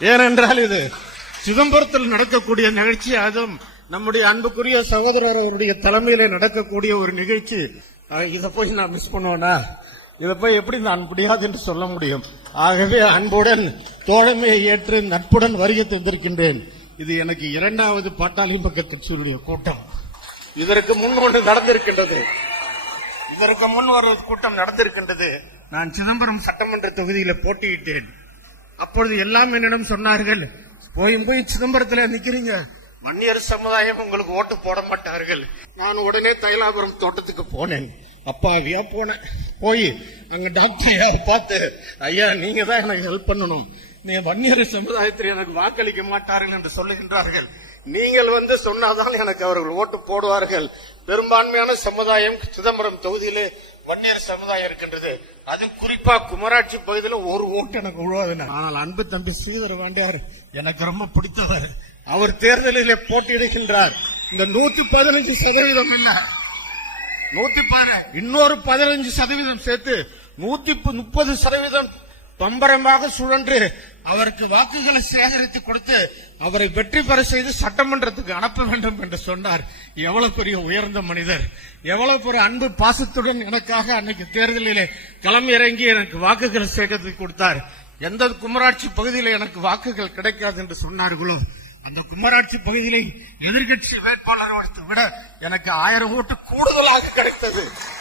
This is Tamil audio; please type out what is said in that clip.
ஏனென்றால் இது சிதம்பரத்தில் நடக்கக்கூடிய நிகழ்ச்சி அதுவும் நம்முடைய அன்புக்குரிய சகோதரர் அவருடைய தலைமையில நடக்கக்கூடிய ஒரு நிகழ்ச்சி. இதை போய் நான் மிஸ் பண்ணுவேனா? இதை போய் எப்படி நான் முடியாது என்று சொல்ல முடியும். ஆகவே அன்புடன் தோழமையை ஏற்று நட்புடன் வருகை தந்திருக்கின்றேன். இது எனக்கு இரண்டாவது பாட்டாளி பக்க கட்சியினுடைய கூட்டம். இதற்கு முன் ஒன்று நடந்திருக்கின்றது. இதற்கு முன் ஒரு கூட்டம் நடந்திருக்கின்றது. நான் சிதம்பரம் சட்டமன்ற தொகுதியில போட்டியிட்டேன். அப்பொழுது எல்லாம் என்னிடம் சொன்னார்கள் போய் போய் சிதம்பரத்துல நிக்கிறீங்க. வன்னியர் சமுதாயம் உங்களுக்கு ஓட்டு போட மாட்டார்கள். நான் உடனே தைலாபுரம் தோட்டத்துக்கு போனேன். அப்பாவியா போனேன் போய் அங்க டாக்டர் ஐயாவை பார்த்து ஐயா நீங்க தான் எனக்கு ஹெல்ப் பண்ணணும். நீங்க வன்னியர் சமுதாயத்தில் எனக்கு வாக்களிக்க மாட்டார்கள் என்று சொல்லுகின்றார்கள். நீங்கள் வந்து சொன்னாதான் எனக்கு அவர்கள் ஓட்டு போடுவார்கள். பெரும்பான்மையான சமுதாயம் சிதம்பரம் தொகுதியிலே வன்னியர் சமுதாயம் இருக்கின்றது. அதுவும் குறிப்பா குமராட்சி பகுதியில ஒரு ஓட்டு எனக்கு விழுவாதுன்னு ஆனால் அன்பு தம்பி ஸ்ரீதர் வாண்டியார் எனக்கு ரொம்ப பிடித்தவர். அவர் தேர்தலிலே போட்டியிடுகின்றார். இந்த நூத்தி பதினஞ்சு சதவீதம் இல்ல. நூத்தி பதின இன்னொரு பதினஞ்சு சதவீதம் சேர்த்து நூத்தி முப்பது சதவீதம் பம்பரமாக சுழன்று அவருக்கு வாக்குகளை சேகரித்து கொடுத்து அவரை வெற்றி பெற செய்து சட்டமன்றத்துக்கு அனுப்ப வேண்டும் என்று சொன்னார். எவ்வளவு பெரிய உயர்ந்த மனிதர். எவ்வளவு பெரிய அன்பு பாசத்துடன் எனக்காக அன்னைக்கு தேர்தலிலே களம் இறங்கி எனக்கு வாக்குகளை சேகரித்து கொடுத்தார். எந்த குமராட்சி பகுதியில் எனக்கு வாக்குகள் கிடைக்காது என்று சொன்னார்களோ அந்த குமராட்சி பகுதியிலே எதிர்க்கட்சி வேட்பாளரை விட எனக்கு ஆயிரம் ஓட்டு கூடுதலாக கிடைத்தது.